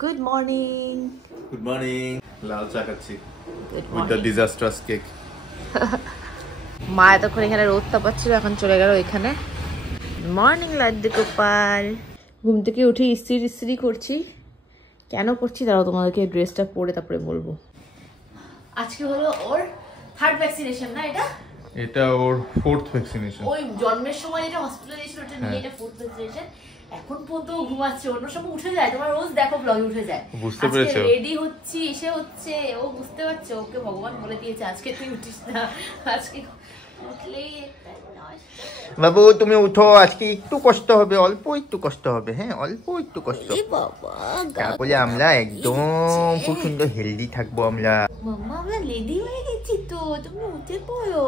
Good morning. Good morning. লাল চা খাচ্ছি Good with the morning. disastrous cake. মা এতক্ষণ এখানে রোদ তাপাচ্ছিল, এখন চলে গেল এখানে। মর্নিং লাড্ডু গোপাল। ঘুম থেকে উঠে ইস্ত্রি করছি। কেন করছি দাঁড়াও, তোমাদেরকে ড্রেসটা পরে তারপরে বলবো। আজকে হলো ওর থার্ড ভ্যাকসিনেশন না? এটা ওর ফোর্থ ভ্যাকসিনেশন। ওই জন্মের সময় যেটা হসপিটালে গিয়েছিল ওটা নিয়ে, এটা ফোর্থ ভ্যাকসিনেশন। এখন পর্যন্ত ঘুমাচ্ছে, অন্য সময় উঠে যায়, তোমার রোজ দেখো ব্লগে উঠে যায়। বুঝতে পেরেছো? রেডি হচ্ছি, এসে হচ্ছে, ও বুঝতে পারছে, ওকে ভগবান বলে দিয়েছে আজকে তুই উঠিস না, আজকে উঠলেই বাবু তুমি উঠো, আজকে একটু কষ্ট হবে, অল্প একটু কষ্ট হবে, হ্যাঁ অল্প একটু কষ্ট। তারপরে আমরা একদম খুব সুন্দর হেলদি থাকবো আমরা। মাম্মা আমরা রেডি হয়ে গেছি তো, তুমি উঠে পড়ো।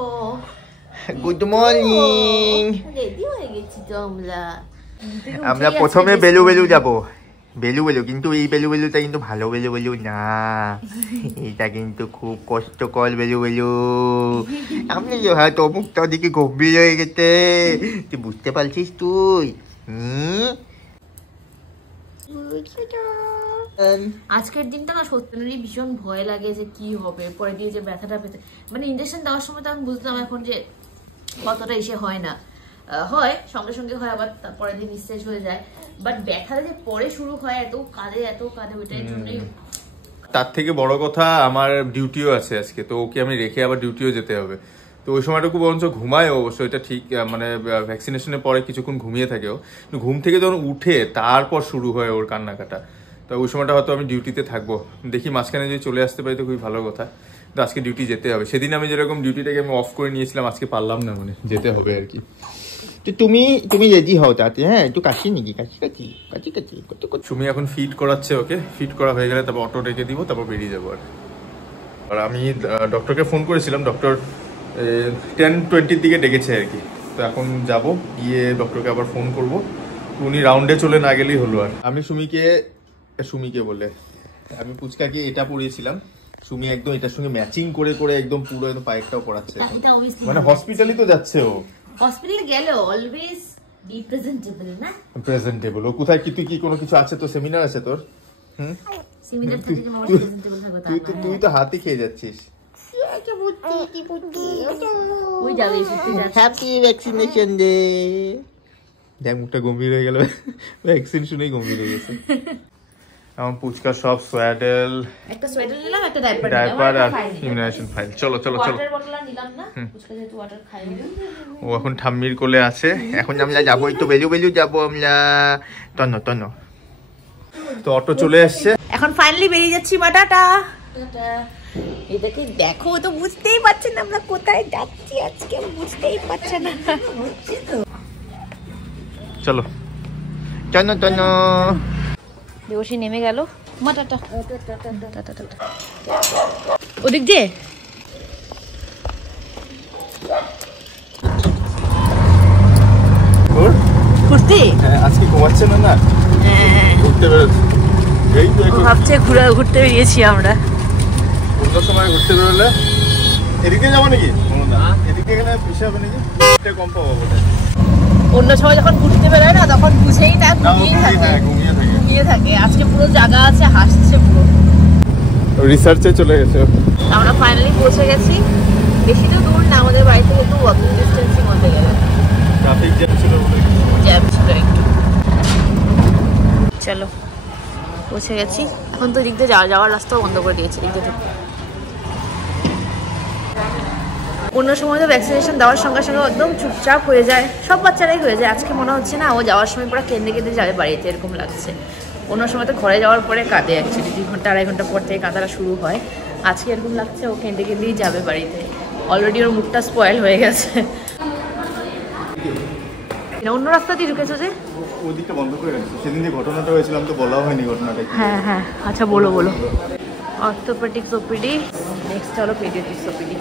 Good morning. রেডি হয়ে গেছি তো আমরা প্রথমে বেলু যাবো, বেলু কিন্তু এই বেলুটা কিন্তু ভালো বেলু না, এটা কিন্তু খুব কষ্টকর বেলু। আমি হয়তো মুখটা দিকে গম্ভীর হয়ে গেছে, তুই বুঝতে পারছিস? তুই আজকের দিনটা না সত্যি ভীষণ ভয় লাগে যে কি হবে পরে দিয়ে, যে ব্যথাটা পেতে, মানে ইনজেকশন দেওয়ার সময় তো আমি বুঝলাম এখন যে কতটা এসে হয় না, হয় সঙ্গে সঙ্গে হয়, আবার পরের দিন নিঃশেষ হয়ে যায়, বাট ব্যথাটা যে পরে শুরু হয় এত কাঁদে ওইটার জন্যই। তার থেকে বড় কথা আমার ডিউটিও আছে আজকে, তো ওকে আমি রেখে আবার ডিউটিও যেতে হবে। তো ওই সময়টুকু বরঞ্চ ঘুমায় অবশ্য, এটা ঠিক, মানে ভ্যাকসিনেশনের পরে কিছুক্ষণ ঘুমিয়ে থাকেও, ঘুম থেকে যখন উঠে তারপর শুরু হয় ওর কান্নাকাটা। তো ওই সময়টা হয়তো আমি ডিউটিতে থাকবো, দেখি মাঝখানে যদি চলে আসতে পারি তো খুবই ভালো কথা। তো আজকে ডিউটি যেতে হবে, সেদিন আমি যেরকম ডিউটিটাকে আমি অফ করে নিয়েছিলাম, আজকে পারলাম না, মানে যেতে হবে আর কি। তো তুমি রেডি হও তাতে, হ্যাঁ একটু কাশি নাকি, কাশি সুমি এখন ফিট করাচ্ছে ওকে, ফিট করা হয়ে গেলে তারপর অটো রেখে দিব, তারপর বেরিয়ে যাবো। আর আমি ডক্টরকে ফোন করেছিলাম, ডক্টর 10:20 দিকে ডেকেছে আর কি। তো এখন যাব, গিয়ে ডক্টরকে আবার ফোন করব, উনি রাউন্ডে চলে না গেলেই হলো। আর আমি সুমিকে বলে আমি পুচকাকে এটা পরিয়েছিলাম, সুমি একদম এটার সঙ্গে ম্যাচিং করে একদম পুরো একদম পায়েরটাও পরাচ্ছে, মানে হসপিটালই তো যাচ্ছে ও। হসপিটালে গেলে অলওয়েজ বি প্রেজেন্টেবল না? প্রেজেন্টেবল। ও কোথায় কি তুই কি কোনো কিছু আছে তো, সেমিনার আছে তোর? সেমিনার থেকে যে মানুষ প্রেজেন্টেবল থাকবে তা না। তুই তো হাতই খেয়ে যাচ্ছিস। ওই যাবে এসে যাচ্ছে। Happy vaccination day. দেখ মুখটা গম্ভীর হয়ে গেল, ভ্যাকসিন শুনেই গম্ভীর হয়ে গেছে। আমার পুচকা সব সোয়াডেল, একটা সোয়েটার নিলাম, একটা ডাইপার আর ইমিউনাইজেশন ফাইল। চলো ওয়াটার বটল নিলাম না, পুচকা যেহেতু ওয়াটার খায় না। ও এখন ঠাম্মির কোলে আছে। এখন আমরা যাবো একটু বেলু যাবো আমরা, তন্ন। তো অটো চলে আসছে, এখন ফাইনালি বেরিয়ে যাচ্ছি। মা টাটা। এটাকে দেখো, তো বুঝতেই পারছেন না আমরা কোথায় যাচ্ছি আজকে, বুঝতেই পারছে না। চলো তন্ন। দেবসী নেমে গেল। মা টাটা। ওদিক দিয়ে ঘুরতে, আজকে ঘুমাচ্ছে না, ঘুরতে বেরোচ্ছে। এই ভাবছে ঘুরতে বেরিয়েছি আমরা। অন্য সময় ঘুরতে বেরোলে এদিকে যাবো নাকি? এদিকে গেলে বেশি হবে নাকি, কম পাবো বোধ। অন্য সময় যখন ঘুরতে বেরোয় না তখন বুঝেই না, ঘুমিয়ে থাকে। আজকে পুরো জায়গা আছে, হাসছে পুরো। রিসার্চে চলে গেছে। আমরা ফাইনালি পৌঁছে গেছি। বেশি তো দূর না, আমাদের বাড়ি থেকে একটু ওয়াকিং ডিস্টেন্সই বলতে গেলে। ট্রাফিক জ্যাম ছিল একটু। চলো পৌঁছে গেছি। এখন তো দিক দিয়ে যাওয়ার রাস্তাও বন্ধ করে দিয়েছে, দিক দিয়ে। অন্য সময় তো ভ্যাকসিনেশন দেওয়ার সঙ্গে সঙ্গে একদম চুপচাপ হয়ে যায়, সব বাচ্চারাই হয়ে যায়। আজকে মনে হচ্ছে না ও যাওয়ার সময় পুরো কেঁদে যাবে বাড়িতে, এরকম লাগছে। অন্য সময় তো ঘরে যাওয়ার পরে কাঁদে, অ্যাকচুয়ালি 2 ঘন্টা 2.5 ঘন্টা পর থেকে কাঁদাটা শুরু হয়। আজকে এরকম লাগছে ও কেঁদেই যাবে বাড়িতে। অলরেডি ওর মুখটা স্পয়েল হয়ে গেছে। অন্য রাস্তা দিয়ে ঢুকেছো যে? ওদিকটা বন্ধ করে গেছে। সেদিন যে ঘটনাটা হয়েছিল তো বলা হয়নি ঘটনাটা। হ্যাঁ আচ্ছা বলো। অর্থোপেডিক্স ওপিডি, নেক্সট হলো পেডিয়াট্রিক্স ওপিডি।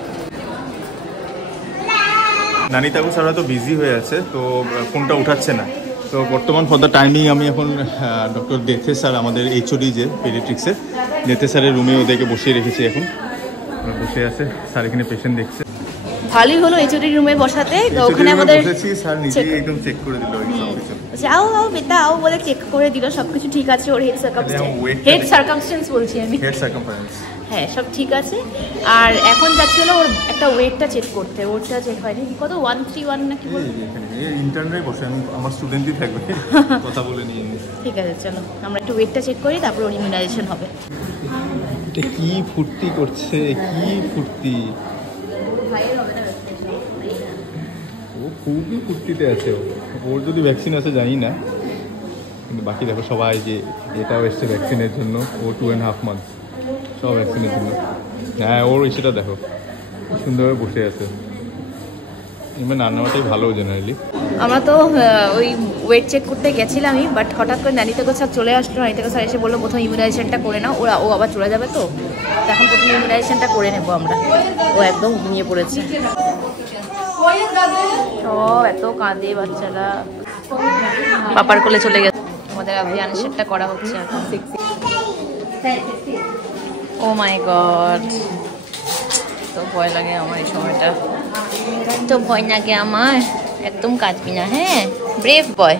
নানিতাকু স্যার হয়তো বিজি হয়ে আছে, তো ফোনটা উঠাচ্ছে না। তো বর্তমান ফর দ্য টাইমিং আমি এখন ডক্টর দেথে স্যার, আমাদের এইচওডি যে পেডিয়াট্রিক্সের, দেথে স্যারের রুমে ওদেরকে বসিয়ে রেখেছি। এখন বসে আছে স্যার, এখানে পেশেন্ট দেখছে। ভালোই হলো এইচওডি রুমে বসাতে। ওখানে আমাদের স্যার নিজেই একদম চেক করে দিল আও আও বেটা আও বলে চেক করে দিল সবকিছু ঠিক আছে। ওর হেড সার্কামস্টেন্স বলছি আমি, হ্যাঁ সব ঠিক আছে। আর এখন যাচ্ছিল ওর একটা ওয়েটটা চেক করতে, ওরটা চেক হয়নি। কত 131 নাকি ইন্টারনেটে বসে আমি আমার স্টুডেন্টই থাকবে কথা বলে নিয়ে। ঠিক আছে চলো আমরা একটু ওয়েটটা চেক করি, তারপর ওর ইমিউনাইজেশন হবে। কি ফুর্তি করছে, কি ফুর্তি, ও খুবই ফুর্তিতে আছে। ওর যদি ভ্যাকসিন আছে জানি না, কিন্তু বাকি দেখো সবাই যে এটাও এসছে ভ্যাকসিনের জন্য। ও 2.5 মান্থ সব ভ্যাকসিনের জন্য। হ্যাঁ ওর সেটা দেখো সুন্দরভাবে বসে আছে। এমনি না নেওয়াটাই ভালো জেনারেলি। আমরা তো ওই ওয়েট চেক করতে গেছিলামই, বাট হঠাৎ করে নানিতাকে স্যার চলে আসলো। নানিতাকে স্যার এসে বললো প্রথম ইমিউনাইজেশনটা করে নাও, ও আবার চলে যাবে, তো এখন প্রথম ইমিউনাইজেশনটা করে নেবো আমরা। ও একদম ঘুমিয়ে পড়েছে। সব এত কাঁদে বাচ্চারা, পাপার কোলে চলে গেছে। আমাদের অ্যাভিয়ানশেটটা করা হচ্ছে এখন। ও মাই গড, তো ভয় লাগে আমার এই সময়টা, তো ভয় লাগে আমার। একদম কাঁদবি না, হ্যাঁ ব্রেভ বয়।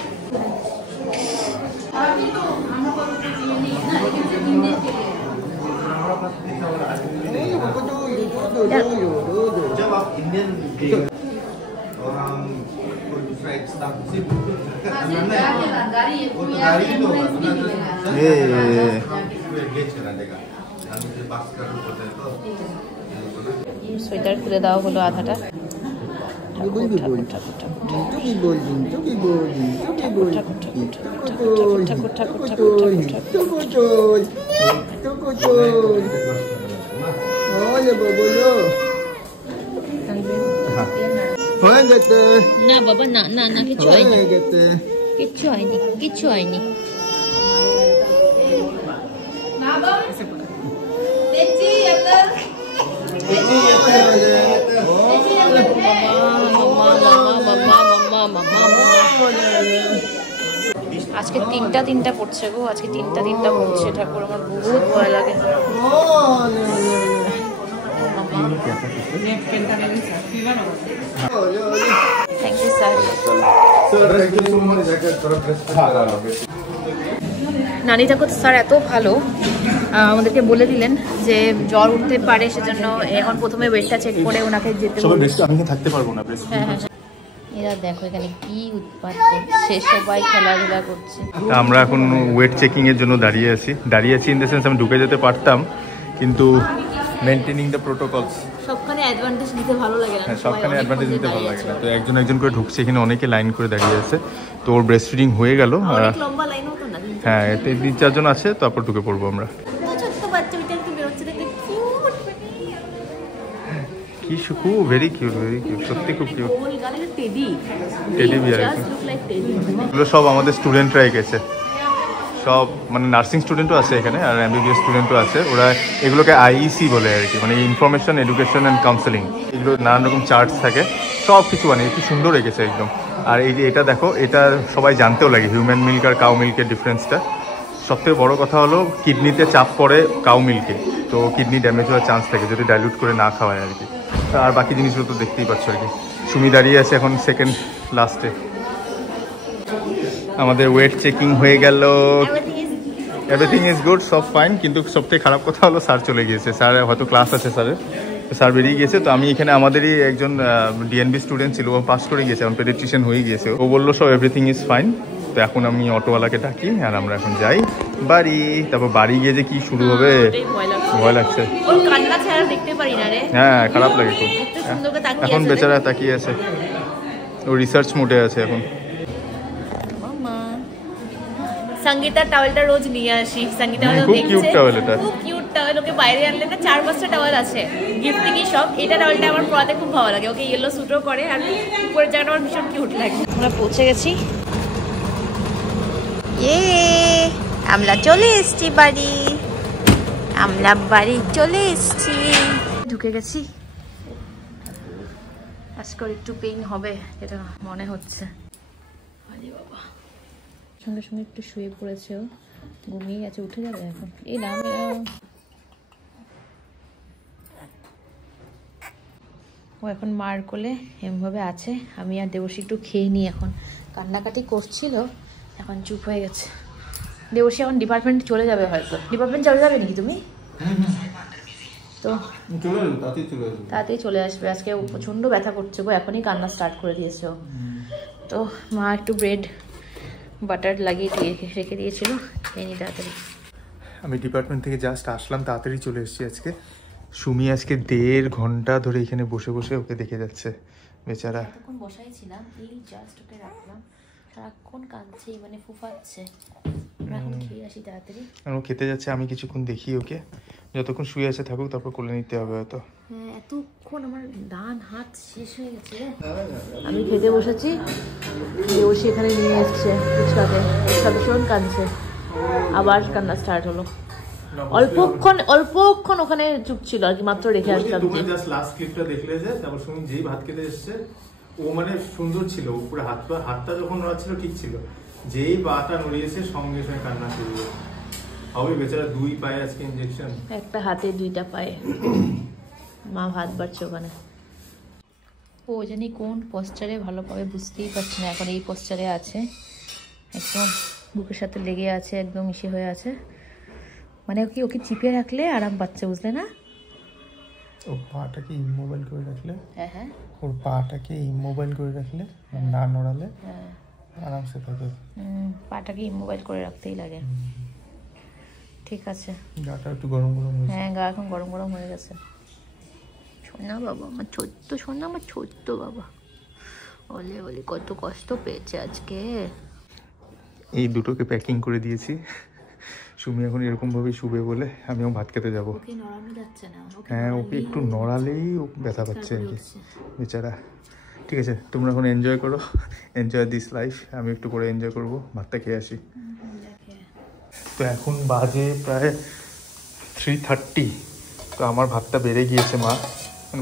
সোয়েটার খুলে দেওয়া হলো আধাটা। না বাবা না না না, কিছু হয়নি, কিচ্ছু হয়নি, কিচ্ছু হয়নি। আজকে তিনটা পড়ছে গো, আজকে তিনটা পড়ছে। ঠাকুর আমার বহুত ভয় লাগে। Thank you sir. Nani Thakur sir এত ভালো, আমাদেরকে বলে দিলেন যে জ্বর উঠতে পারে, সেজন্য এখন প্রথমে ওয়েটটা চেক করে ওনাকে যেতে বলবো। আমি থাকতে পারবো না। হ্যাঁ হ্যাঁ, এরা দেখো এখানে কি উৎপাত করছে, সবাই খেলাধুলা করছে। আমরা এখন ওয়েট চেকিং এর জন্য দাঁড়িয়ে আছি ইন দ্য সেন্স আমি ঢুকে যেতে পারতাম, কিন্তু মেইনটেইনিং দ্য প্রোটোকলস সবখানে অ্যাডভান্টেজ নিতে ভালো লাগে না। হ্যাঁ সবখানে অ্যাডভান্টেজ নিতে ভালো লাগে না, তো একজন করে ঢুকছে। এখানে অনেকে লাইন করে দাঁড়িয়ে আছে। তো ওর ব্রেস্ট ফিডিং হয়ে গেল, আর লম্বা লাইন হতো না। হ্যাঁ এতে 3-4 জন আছে, তারপর ঢুকে পড়বো আমরা। ছোট্ট বাচ্চা একটু বেরোচ্ছে, দেখতে কিউট, কি সুকু, ভেরি কিউট, সত্যি খুব কিউট। টেডি বিয়ার এগুলো সব আমাদের স্টুডেন্টরা এঁকেছে, সব মানে নার্সিং স্টুডেন্টও আছে এখানে, আর এমবিবিএস স্টুডেন্টও আছে। ওরা এগুলোকে আইইসি বলে আর কি, মানে ইনফরমেশন এডুকেশন অ্যান্ড কাউন্সেলিং। এগুলো নানান রকম চার্টস থাকে, সব কিছু বানিয়ে কি সুন্দর এঁকেছে একদম। আর এই যে এটা দেখো, এটা সবাই জানতেও লাগে হিউম্যান মিল্ক আর কাউ মিল্কের ডিফারেন্সটা। সবথেকে বড় কথা হলো কিডনিতে চাপ পড়ে কাউ মিল্কে, তো কিডনি ড্যামেজ হওয়ার চান্স থাকে যদি ডাইলুট করে না খাওয়ায় আর কি। আর বাকি জিনিসগুলো তো দেখতেই পাচ্ছ আর কি। সুমি দাঁড়িয়ে আছে এখন সেকেন্ড লাস্টে। আমাদের ওয়েট চেকিং হয়ে গেল, এভরিথিং ইজ গুড, সব ফাইন। কিন্তু সবথেকে খারাপ কথা হলো স্যার চলে গিয়েছে। স্যার হয়তো ক্লাস আছে স্যারের, তো স্যার বেরিয়ে গিয়েছে। তো আমি এখানে আমাদেরই একজন ডিএনবি স্টুডেন্ট ছিল, ও পাস করে গিয়েছে, এখন পেডিট্রিশিয়ান হয়ে গিয়েছে। ও বললো সব এভরিথিং ইজ ফাইন। তো এখন আমি অটোওয়ালাকে ডাকি আর আমরা এখন যাই বাড়ি। তারপর বাড়ি গিয়ে যে কি শুরু হবে, ভয় লাগছে। হ্যাঁ খারাপ লাগে খুব। এখন বেচারা তাকিয়ে আছে, ও রিসার্চ মোডে আছে এখন। সঙ্গীতার টাওয়েলটা রোজ নিয়ে আসি। সঙ্গীতা খুব কিউট টাওয়েল, এটা খুব কিউট টাওয়েল। ওকে বাইরে আনলে না 4-5টা টাওয়েল আছে গিফট কি সব। এটা টাওয়েলটা আমার পরাতে খুব ভালো লাগে, ওকে ইয়েলো স্যুটও করে, আর উপরের জায়গাটা আমার ভীষণ কিউট লাগে। আমরা পৌঁছে গেছি, আমরা চলে এসছি বাড়ি, আমরা বাড়ি চলে এসছি, ঢুকে গেছি। আজকে একটু পেইন হবে যেটা মনে হচ্ছে। বাবা সঙ্গে সঙ্গে একটু শুয়ে পড়েছে, ও ঘুমিয়ে গেছে, উঠে যাবে এখন। এই না ও এখন মার কোলে এমভাবে আছে। আমি আর দেবর্ষী একটু খেয়ে নিই, এখন কান্নাকাটি করছিল, এখন চুপ হয়ে গেছে। দেবর্ষী এখন ডিপার্টমেন্টে চলে যাবে হয়তো। ডিপার্টমেন্ট চলে যাবে নাকি তুমি? তো তাড়াতাড়ি চলে আসবে। আজকে প্রচণ্ড ব্যথা করছে গো, এখনই কান্না স্টার্ট করে দিয়েছে। তো মা একটু ব্রেড বাটার লাগিয়ে রেখে দিয়েছিল, খেয়ে নি তাড়াতাড়ি। আমি ডিপার্টমেন্ট থেকে জাস্ট আসলাম, তাড়াতাড়ি চলে এসেছি আজকে। সুমি আজকে 1.5 ঘন্টা ধরে এখানে বসে বসে ওকে দেখে যাচ্ছে বেচারা। এতক্ষণ বসাই ছিলাম, এই জাস্ট ওকে রাখলাম, সারাক্ষণ কাঁদছে, মানে ফুফাচ্ছে। এখন খেয়ে আসি তাড়াতাড়ি। ও খেতে যাচ্ছে, আমি কিছুক্ষণ দেখি ওকে, যতক্ষণ শুয়ে আছে থাকুক, তারপর কোলে নিতে হবে হয়তো। হ্যাঁ, এতক্ষণ আমার ডান হাত শেষ হয়ে গেছে। আমি খেতে বসেছি, দেবর্ষী এখানে নিয়ে এসছে ফুচকাকে, ফুচকা ভীষণ কাঁদছে, আবার কান্না স্টার্ট হলো। অল্পক্ষণ ওখানে চুপ ছিল আর কি, মাত্র রেখে আসলাম। তুমি জাস্ট লাস্ট ক্লিপটা দেখলে যে, তারপর সুমি যেই ভাত খেতে এসেছে, ও মানে সুন্দর ছিল, উপরে হাতটা যখন নড়াচ্ছিল ঠিক ছিল, যেই বাটা নড়িয়েছে সঙ্গে সঙ্গে কান্না শুরু হলো। হবে বেচারা 2 পায়ে আজকে ইনজেকশন, একটা হাতে 2টা পায়ে। মা ভাত বাড়ছে ওখানে। ও জানি কোন পশ্চারে ভালো পাবে বুঝতেই পারছি না, এখন এই পশ্চারে আছে, একদম বুকের সাথে লেগে আছে, একদম ইসে হয়ে আছে, মানে ওকে চিপে রাখলে আরাম পাচ্ছে, বুঝলে না? ওর পাটাকে ইমোবাইল করে রাখলে, হ্যাঁ ওর পাটাকে ইমোবাইল করে রাখলে, না নড়ালে আরামসে থাকে। পাটাকে ইমোবাইল করে রাখতেই লাগে। ঠিক আছে, গাটা একটু গরম গরম হয়েছে। হ্যাঁ, গা এখন গরম গরম হয়ে গেছে। সোনা বাবা, আমার ছোট্ট সোনা, আমার ছোট্ট বাবা, ওলে ওলে কত কষ্ট পেয়েছে আজকে। এই দুটোকে প্যাকিং করে দিয়েছি, সুমি এখন এরকম ভাবে শুবে বলে আমিও ভাত খেতে যাবো। হ্যাঁ, ওকে একটু নড়ালেই ও ব্যথা পাচ্ছে আর কি বেচারা। ঠিক আছে, তোমরা এখন এনজয় করো, এনজয় দিস লাইফ, আমি একটু করে এনজয় করবো, ভাতটা খেয়ে আসি। তো এখন বাজে প্রায় 3:30। তো আমার ভাতটা বেড়ে গিয়েছে, মা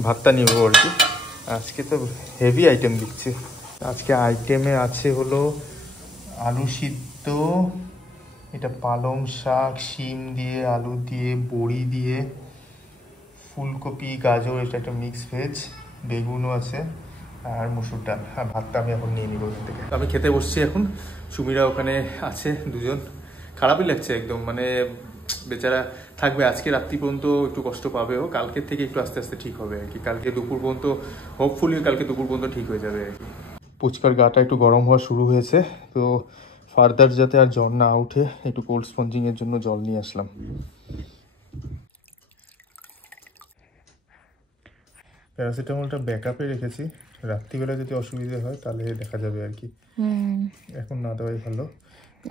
ভাতটা নিবো আর কি। আজকে তো হেভি আইটেম দিচ্ছে। আজকে আইটেমে আছে হলো আলু সিদ্ধ, এটা পালং শাক, শিম দিয়ে, আলু দিয়ে, বড়ি দিয়ে, ফুলকপি, গাজর, এটা একটা মিক্স ভেজ, বেগুনও আছে, আর মসুর ডাল। আর ভাতটা আমি এখন নিয়ে নিব ওখান থেকে। আমি খেতে বসছি এখন, সুমিরা ওখানে আছে দুজন। খারাপই লাগছে একদম, মানে বেচারা থাকবে আজকে রাত্রি পর্যন্ত, একটু কষ্ট পাবেও, কালকের থেকে একটু আস্তে আস্তে ঠিক হবে আর কি। কালকে দুপুর পর্যন্ত, হোপফুলি কালকে দুপুর পর্যন্ত ঠিক হয়ে যাবে আর কি। পুচকার গাটা একটু গরম হওয়া শুরু হয়েছে, তো ফার্দার যাতে আর জ্বর না উঠে একটু কোল্ড স্পঞ্জিংয়ের জন্য জল নিয়ে আসলাম। প্যারাসিটামলটা ব্যাকআপে রেখেছি, রাত্রিবেলা যদি অসুবিধা হয় তাহলে দেখা যাবে আর কি। এখন না দেওয়াই ভালো।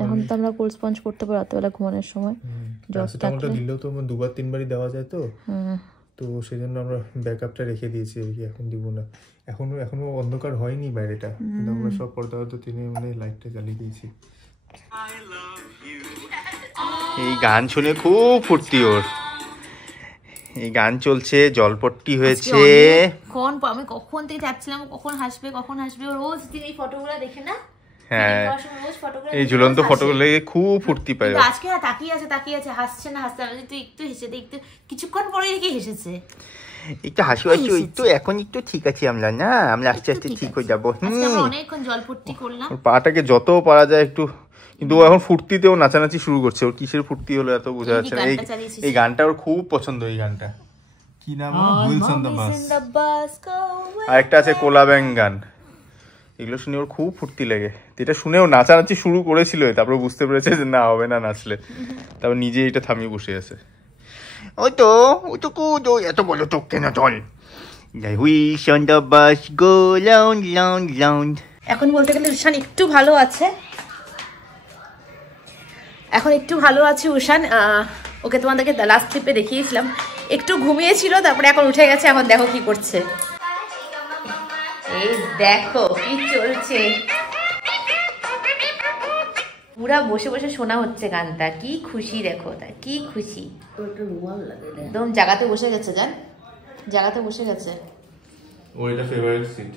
এখন তো আমরা কোল্ড স্পঞ্জ করতে পারি রাত্রিবেলা ঘুমানোর সময়। প্যারাসিটামলটা দিলেও তো 2-3বারই দেওয়া যায়, তো সেই জন্য আমরা ব্যাকআপটা রেখে দিয়েছি আর কি, এখন দিব না। এখনো অন্ধকার হয়নি বাইরেটা, কিন্তু আমরা সব পর্দা তিনি মানে লাইটটা জ্বালিয়ে দিয়েছি। এই গান শুনে খুব ফুর্তি ওর, এই গান চলছে, জলপট্টি হয়েছে। আমি কখন থেকে যাচ্ছিলাম, কখন হাসবে ও রোজ দিন এই ফটোগুলো দেখে না। হ্যাঁ, এই ঝুলন্ত ফটোগুলো খুব ফুর্তি পায়। আজকে তাকিয়ে আছে, হাসছে না, আমি তুই একটু হেসে দে, একটু কিছুক্ষণ পরে দেখে হেসেছে, একটু হাসি একটু, এখন একটু ঠিক আছে আমরা, না আমরা আস্তে আস্তে ঠিক হয়ে যাবো। অনেকক্ষণ জলপট্টি করলাম, ওর পাটাকে যত পারা যায় একটু, কিন্তু ও এখন ফুর্তিতেও নাচানাচি শুরু করছে। ওর কিসের ফুর্তি হলো এত বোঝা যাচ্ছে না। এই গানটা ওর খুব পছন্দ, এই গানটা কি নাম, হুইলস অন দ্য বাস। আর একটা আছে কোলা ব্যাং গান, এগুলো শুনে ওর খুব ফুর্তি লাগে। এটা শুনেও নাচানাচি শুরু করেছিল, তারপর বুঝতে পেরেছে যে না হবে না নাচলে, তারপর নিজে এটা থামিয়ে বসে আছে। ওই তো এত বলো তো কেন, চল wheels on the bus go round round round. এখন বলতে গেলে উষান একটু ভালো আছে, উষান। ওকে তোমাদেরকে লাস্ট ট্রিপে দেখিয়েছিলাম, একটু ঘুমিয়েছিল, তারপরে এখন উঠে গেছে। এখন দেখো কি করছে, এই দেখো কি চলছে, পুরা বসে বসে শোনা হচ্ছে গানটা। কি খুশি দেখো, তাই কি খুশি, একদম জায়গাতে বসে গেছে, জায়গাতে বসে গেছে। ওইটা ফেভারিট সিট,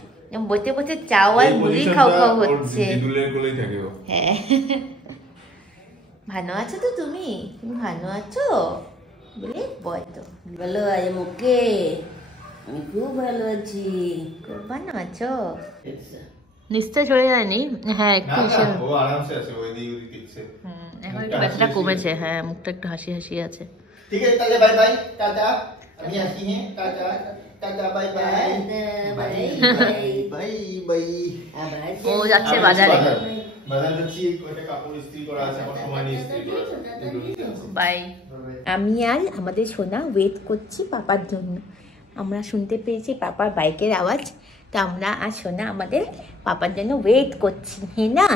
বসে বসে চাও আর মুড়ি খাও হচ্ছে। হ্যাঁ, ভালো আছো তো তুমি ভালো আছো বলে বল তো, বলো আজ মুখে আমি খুব ভালো আছি। খুব ভালো আছো? নিশ্চয় চলে যায়নি, হ্যাঁ একটু এসে ও আরামসে আছে, ওই দিকে ওই দিকে এখন একটু ব্যথাটা কমেছে, হ্যাঁ মুখটা একটু হাসি হাসি আছে। ঠিক আছে তাহলে বাই বাই, টাটা, আমি আসি, হ্যাঁ tata tata bye bye bye bye bye. ও যাচ্ছে বাজারে, বাজার যাচ্ছি, একটা কাপড় ইস্ত্রি করা আছে, আমার সময় নিয়ে ইস্ত্রি করা আছে। বাই। আমি আর আমাদের সোনা ওয়েট করছি পাপার জন্য। আমরা শুনতে পেয়েছি পাপার বাইকের আওয়াজ, তো আমরা আর সোনা আমাদের পাপার জন্য ওয়েট করছি, হ্যাঁ না?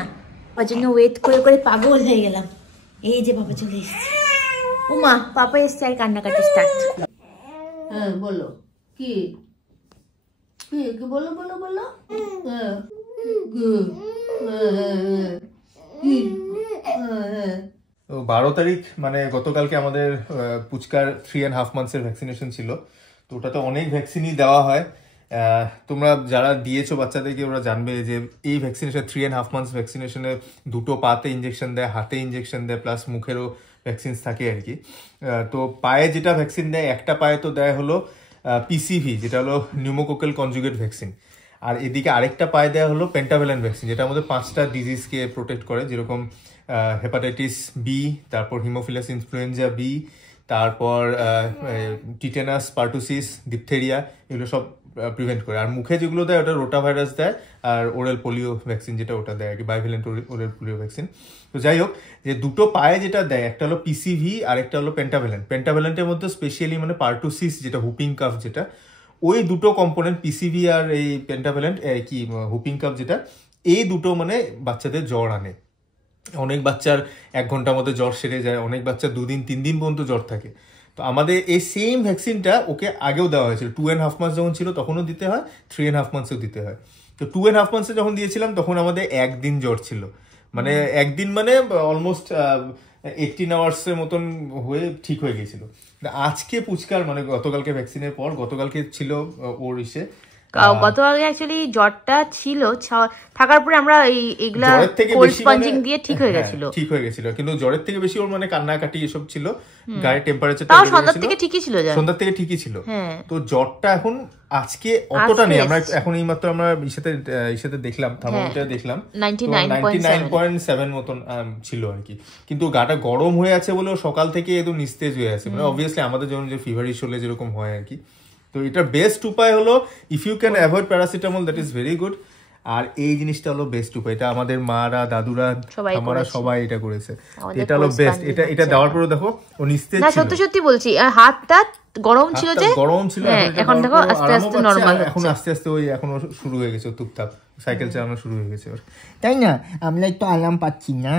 পাপার জন্য ওয়েট করে করে পাগল হয়ে গেলাম। এই যে পাপা চলে এসছে, উমা পাপা এসছে আর কান্নাকাটি স্টার্ট। হ্যাঁ বলো, কি কি কি বলো বলো বলো। হ্যাঁ কি 12 তারিখ মানে গতকালকে আমাদের পুচকার 3.5 মান্থসের ভ্যাকসিনেশন ছিল। তো ওটাতে অনেক ভ্যাকসিনই দেওয়া হয়। তোমরা যারা দিয়েছো বাচ্চাদেরকে ওরা জানবে যে এই ভ্যাকসিনেশন 3.5 মান্থস ভ্যাকসিনেশনে 2টো পাতে ইঞ্জেকশন দেয়, হাতে ইঞ্জেকশন দেয়, প্লাস মুখেরও ভ্যাকসিনস থাকে আর কি। তো পায়ে যেটা ভ্যাকসিন দেয়, একটা পায়ে তো দেয় হলো পিসিভি, যেটা হলো নিউমোকোকাল কনজুগেট ভ্যাকসিন। আর এদিকে আরেকটা পায়ে দেওয়া হলো পেন্টাভ্যালেন্ট ভ্যাকসিন, যেটা আমাদের 5টা ডিজিজকে প্রোটেক্ট করে, যেরকম হেপাটাইটিস বি, তারপর হিমোফিলাস ইনফ্লুয়েঞ্জা বি, তারপর টিটেনাস, পার্টুসিস, ডিপথেরিয়া, এগুলো সব প্রিভেন্ট করে। আর মুখে যেগুলো দেয় ওটা রোটা ভাইরাস দেয়, আর ওরাল পোলিও ভ্যাকসিন যেটা ওটা দেয় আর কি, বাইভ্যালেন্ট ওরাল পোলিও ভ্যাকসিন। তো যাই হোক, যে 2টো পায়ে যেটা দেয়, একটা হলো পিসিভি আর একটা হলো পেন্টাভ্যালেন্ট। পেন্টাভ্যালেন্টের মধ্যে স্পেশালি মানে পার্টুসিস, যেটা হুপিং কাফ, যেটা ওই 2টো কম্পোনেন্ট পিসিভি আর এই পেন্টাভ্যালেন্ট কি হুপিং কাফ, যেটা এই 2টো মানে বাচ্চাদের জ্বর আনে। অনেক বাচ্চার 1 ঘন্টার মধ্যে জ্বর সেরে যায়, অনেক বাচ্চার 2 দিন 3 দিন পর্যন্ত জ্বর থাকে। তো আমাদের এই সেম ভ্যাকসিনটা ওকে আগেও দেওয়া হয়েছিল, 2.5 মান্থস যখন ছিল তখনও দিতে হয়, 3.5 মান্থসেও দিতে হয়। তো 2.5 মান্থসে যখন দিয়েছিলাম তখন আমাদের 1 দিন জ্বর ছিল, মানে 1 দিন মানে অলমোস্ট 18 আওয়ার্সের মতন হয়ে ঠিক হয়ে গেছিল। আজকে পুচকার মানে গতকালকে ভ্যাকসিনের পর, গতকালকে ছিল ওর ইসে, গতকালকে অ্যাকচুয়ালি জ্বরটা ছিল, থাকার পরে আমরা এইগুলা কোল্ড স্পঞ্জিং দিয়ে ঠিক হয়ে গেছিল, ঠিক হয়ে গেছিল। কিন্তু জ্বরের থেকে বেশি ওর মানে কান্নাকাটি এসব ছিল, গায়ের টেম্পারেচার তাও সন্ধ্যার থেকে ঠিকই ছিল, সন্ধ্যার থেকে ঠিকই ছিল। তো জ্বরটা এখন আজকে অতটা নেই। আমরা এখন এইমাত্র আমরা ইসাতে দেখলাম, থার্মোমিটার দেখলাম 99.7 মতন ছিল আর কি। কিন্তু গাটা গরম হয়ে আছে বলে সকাল থেকে একদম নিস্তেজ হয়ে আছে, মানে অবভিয়াসলি আমাদের যেমন যে ফিভারিশ হলে যেরকম হয় আর কি। তো এটার বেস্ট উপায় হলো, if you can avoid paracetamol, that is very good. আর এই জিনিসটা হলো বেস্ট উপায়, এটা আমাদের মারা, দাদুরা, আমরা সবাই এটা করেছে, এটা হলো বেস্ট। এটা দেওয়ার পরে দেখো ও নিস্তেজ ছিল। সত্যি সত্যি বলছি, হাতটা গরম ছিল, যে গরম ছিল, এখন দেখো আস্তে আস্তে নরমাল হচ্ছে। এখন আস্তে আস্তে ওই এখনো শুরু হয়ে গেছে টুকটাক, সাইকেল চালানো শুরু হয়ে গেছে ওর, তাই না? আমরা একটু আরাম পাচ্ছি না,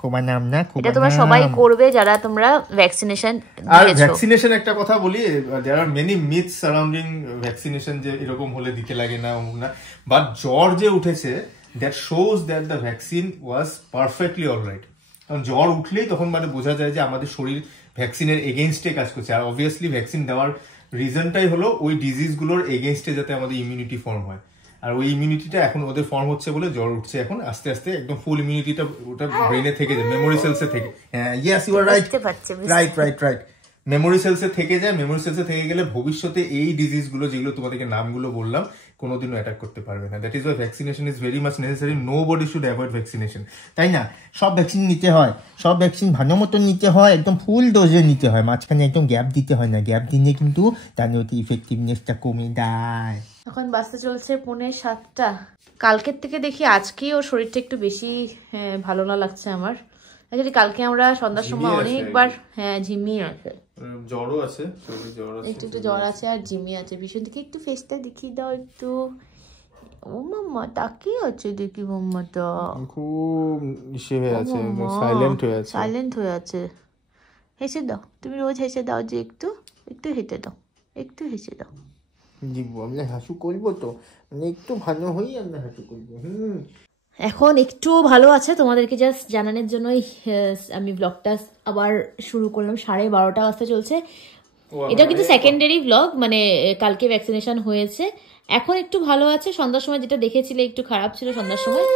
খোবানাম না, এটা তোমরা সবাই করবে যারা তোমরা ভ্যাকসিনেশন আর দিয়েছো। ভ্যাকসিনেশন একটা কথা বলি, there are many myths surrounding vaccination, যে এরকম হলে দিতে লাগে না, অমুক না, বাট জ্বর যে উঠেছে, that shows that the vaccine was perfectly alright. কারণ জ্বর উঠলেই তখন মানে বোঝা যায় যে আমাদের শরীর ভ্যাকসিনের এগেইনস্টে কাজ করছে। আর অবভিয়াসলি ভ্যাকসিন দেওয়ার রিজনটাই হলো ওই ডিজিজগুলোর এগেইনস্টে যাতে আমাদের ইমিউনিটি ফর্ম হয়। আর ওই ইমিউনিটিটা এখন ওদের ফর্ম হচ্ছে বলে জ্বর উঠছে এখন আস্তে আস্তে, একদম ফুল ইমিউনিটিটা ওটা ব্রেনে থেকে যায়, মেমোরি সেলসে থেকে। হ্যাঁ, yes you are right, right right right, memory সেলসে থেকে যায়। মেমোরি সেলসে থেকে গেলে ভবিষ্যতে এই ডিজিজগুলো, যেগুলো তোমাদেরকে নামগুলো বললাম, কোনোদিনও অ্যাটাক করতে পারবে না। That is why vaccination is very much necessary. Nobody should avoid vaccination, তাই না? সব ভ্যাকসিন নিতে হয়, সব ভ্যাকসিন ভালো মতন নিতে হয়, একদম ফুল ডোজে নিতে হয়, মাঝখানে একদম গ্যাপ দিতে হয় না। গ্যাপ দিলে কিন্তু তার মধ্যে ইফেক্টিভনেসটা কমে যায়। এখন বাসতে চলছে 6:45। কালকের থেকে দেখি আজকেই ওর শরীরটা একটু বেশি ভালো না লাগছে আমার। অ্যাকচুয়ালি কালকে আমরা সন্ধ্যার সময় অনেকবার ঝিমিয়ে আছে, জ্বরও আছে, একটু একটু জ্বর আছে আর ঝিমিয়ে আছে ভীষণ। দেখি একটু ফেসটা দেখিয়ে দাও একটু। ও মাম্মা তাকিয়ে আছে, দেখি মাম্মাটা খুব ইসে হয়ে আছে, সাইলেন্ট হয়ে আছে, সাইলেন্ট হয়ে আছে। হেসে দাও, তুমি রোজ হেসে দাও, যে একটু একটু হেসে দাও, একটু হেসে দাও। আমরা হাসু করবো তো, মানে একটু ভালো হই আমরা হাসু করবো। এখন একটু ভালো আছে, তোমাদেরকে জাস্ট জানানোর জন্যই আমি ব্লগটা আবার শুরু করলাম। 12:30 বাজতে চলছে। এটা কিন্তু সেকেন্ডারি ব্লগ, মানে কালকে ভ্যাকসিনেশন হয়েছে, এখন একটু ভালো আছে। সন্ধ্যার সময় যেটা দেখেছিলে একটু খারাপ ছিল সন্ধ্যার সময়,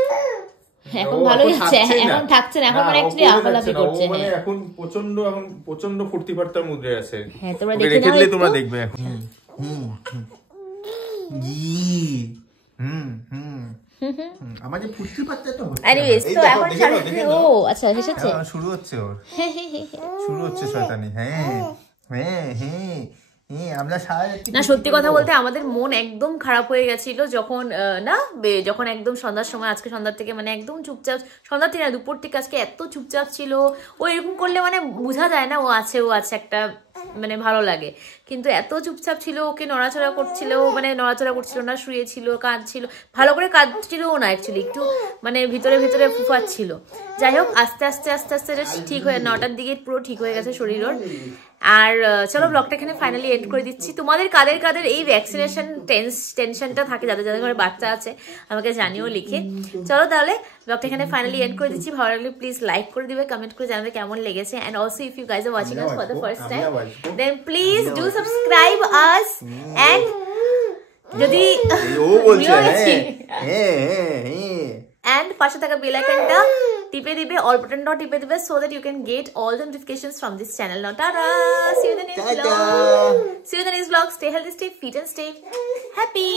এখন ভালোই আছে, এখন থাকছে না, এখন মানে অ্যাকচুয়ালি আফালাফি করছে। মানে এখন প্রচন্ড ফুর্তি ফার্তার মুডে আছে। হ্যাঁ, তোমরা দেখে নাও, তোমরা দেখবে এখন। আমাদের ফুটকি পাত্তা তো এনিওয়েজ তো এখন ও আচ্ছা এসেছে শুরু হচ্ছে ওর শুরু হচ্ছে শয়তানি হ্যাঁ আমরা না সত্যি কথা বলতে আমাদের মন একদম খারাপ হয়ে গেছিল যখন যখন একদম সন্ধ্যার সময় আজকে সন্ধ্যার থেকে মানে একদম চুপচাপ সন্ধ্যার থেকে না দুপুর থেকে আজকে এত চুপচাপ ছিল ও এরকম করলে মানে বোঝা যায় না ও আছে একটা মানে ভালো লাগে কিন্তু এত চুপচাপ ছিল ওকে নড়াচড়া করছিল মানে নড়াচড়া করছিল না শুয়েছিল কাঁদছিল ভালো করে কাঁদছিলও না অ্যাকচুয়ালি একটু মানে ভিতরে ভিতরে ফুফাচ্ছিল যাই হোক আস্তে আস্তে আস্তে আস্তে ঠিক হয়ে 9টার দিকে পুরো ঠিক হয়ে গেছে শরীর ওর আর চলো ব্লগটা এখানে ফাইনালি এন্ড করে দিচ্ছি তোমাদের কাদের এই ভ্যাকসিনেশন টেনশনটা থাকে যাদের ঘরে বাচ্চা আছে আমাকে জানিও লিখে চলো তাহলে ব্লগটা এখানে ফাইনালি এন্ড করে দিচ্ছি ভালো লাগলে প্লিজ লাইক করে দিবে কমেন্ট করে জানাবে কেমন লেগেছে and also if you guys are watching us for the first time then please do subscribe us and যদি and পাশে থাকা বেল আইকনটা টিপে দিবে অল বাটনটা টিপে দিবে so that you can get all the notifications from this channel now tada see you in the next vlog stay healthy stay fit and stay happy